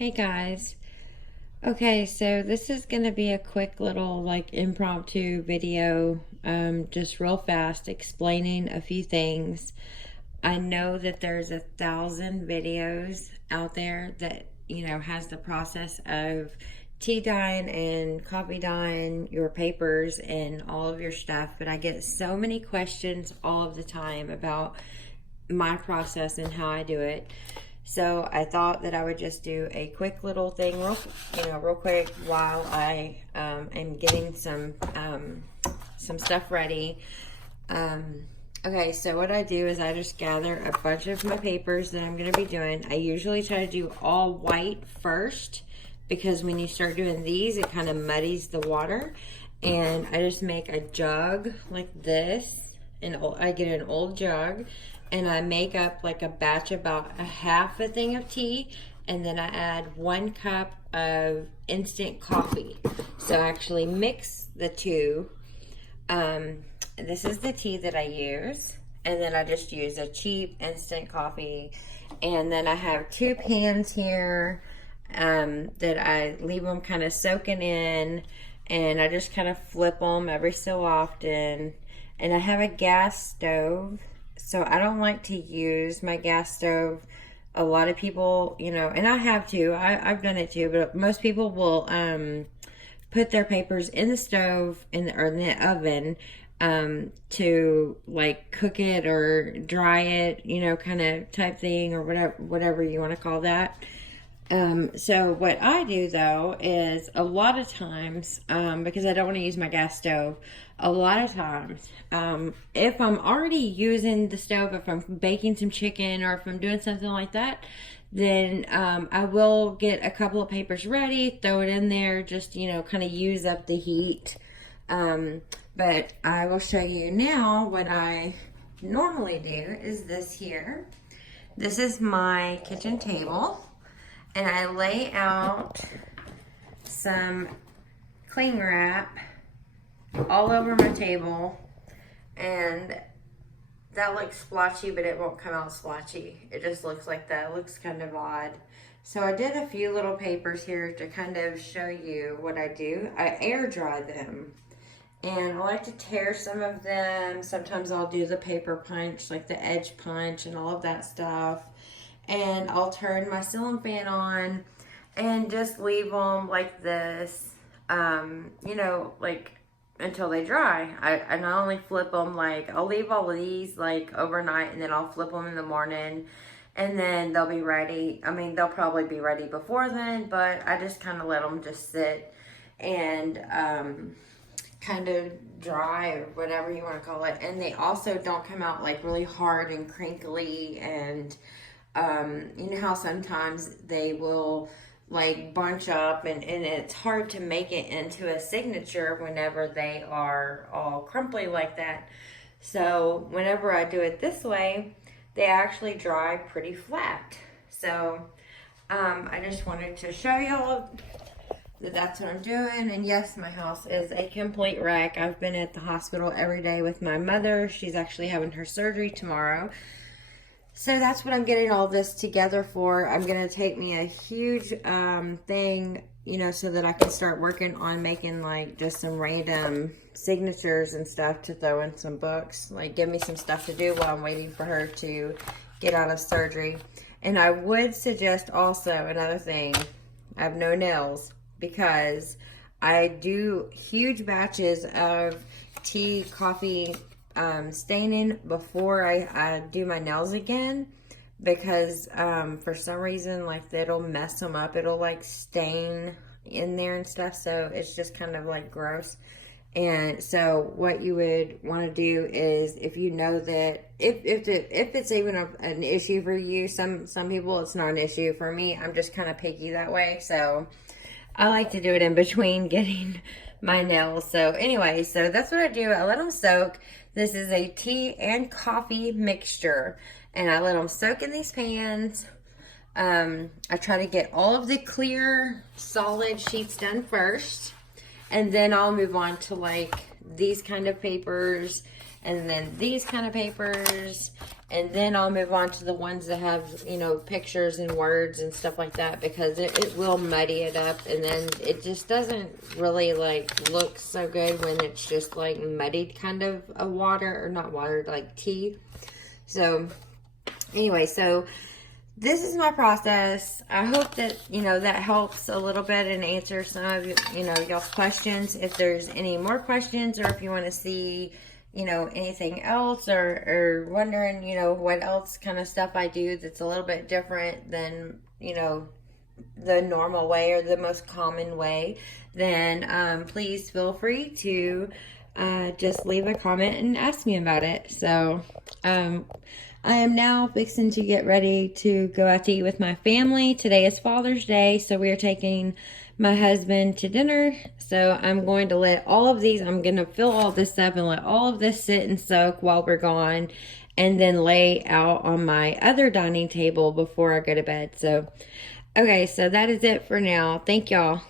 Hey guys. Okay, so this is going to be a quick little impromptu video, just real fast explaining a few things. I know that there's 1,000 videos out there that, has the process of tea dyeing and coffee dyeing your papers and all of your stuff, but I get so many questions all of the time about my process and how I do it. So I thought that I would just do a quick little thing, real quick while I am getting some stuff ready. Okay, so what I do is I just gather a bunch of my papers that I'm going to be doing. I usually try to do all white first because when you start doing these, it kind of muddies the water. And I just make a jug like this, and I get an old jug. And I make up like a batch about a half a thing of tea, and then I add 1 cup of instant coffee. So I actually mix the two. This is the tea that I use, and then I just use a cheap instant coffee. And then I have 2 pans here that I leave them kind of soaking in, and I just kind of flip them every so often. And I have a gas stove. So I don't like to use my gas stove. A lot of people, and I have too. I've done it too, but most people will put their papers in the stove or in the oven to like cook it or dry it, kind of type thing, or whatever you want to call that. So what I do though is a lot of times, because I don't want to use my gas stove, a lot of times, if I'm already using the stove, if I'm baking some chicken or if I'm doing something like that, then I will get a couple of papers ready, throw it in there, just, kind of use up the heat. But I will show you now what I normally do is this here. This is my kitchen table. And I lay out some cling wrap all over my table, and that looks splotchy, but it won't come out splotchy. It just looks like that. It looks kind of odd. So I did a few little papers here to kind of show you what I do. I air dry them, and I like to tear some of them. Sometimes I'll do the paper punch, like the edge punch and all of that stuff. And I'll turn my ceiling fan on and just leave them like this, until they dry. I not only flip them, I'll leave all of these overnight, and then I'll flip them in the morning, and then they'll be ready. I mean, they'll probably be ready before then, but I just kind of let them just sit and kind of dry, or whatever you want to call it. And they also don't come out really hard and crinkly, and you know how sometimes they will bunch up, and it's hard to make it into a signature whenever they are all crumply like that. So whenever I do it this way, they actually dry pretty flat. So I just wanted to show y'all that that's what I'm doing. And yes, my house is a complete wreck. I've been at the hospital every day with my mother. She's actually having her surgery tomorrow. So that's what I'm getting all this together for. I'm going to take me a huge thing, so that I can start working on making just some random signatures and stuff to throw in some books. Give me some stuff to do while I'm waiting for her to get out of surgery. And I would suggest also another thing. I have no nails because I do huge batches of tea, coffee, staining before I do my nails again, because for some reason it'll mess them up. It'll stain in there and stuff, so it's just kind of gross. And so what you would want to do is, if you know that if it's even an issue for you, some people it's not an issue. For me, I'm just kind of picky that way, so I like to do it in between getting my nails. So anyway, so that's what I do. I let them soak. This is a tea and coffee mixture, and I let them soak in these pans. I try to get all of the clear, solid sheets done first, and then I'll move on to these kind of papers, and then these kind of papers, And then I'll move on to the ones that have, you know, pictures and words and stuff like that, because it will muddy it up, and then it just doesn't really like look so good when it's just like muddied kind of a water, or not water, like tea. So anyway, so this is my process. I hope that, you know, that helps a little bit and answers some of, you know, y'all's questions. If there's any more questions, or if you want to see, you know, anything else, or wondering, you know, what else kind of stuff I do that's a little bit different than, you know, the normal way or the most common way, then please feel free to just leave a comment and ask me about it. So I am now fixing to get ready to go out to eat with my family. Today is Father's Day, so we are taking my husband to dinner. So I'm going to let all of these, I'm going to fill all this up and let all of this sit and soak while we're gone, and then lay out on my other dining table before I go to bed. So, okay, so that is it for now. Thank y'all.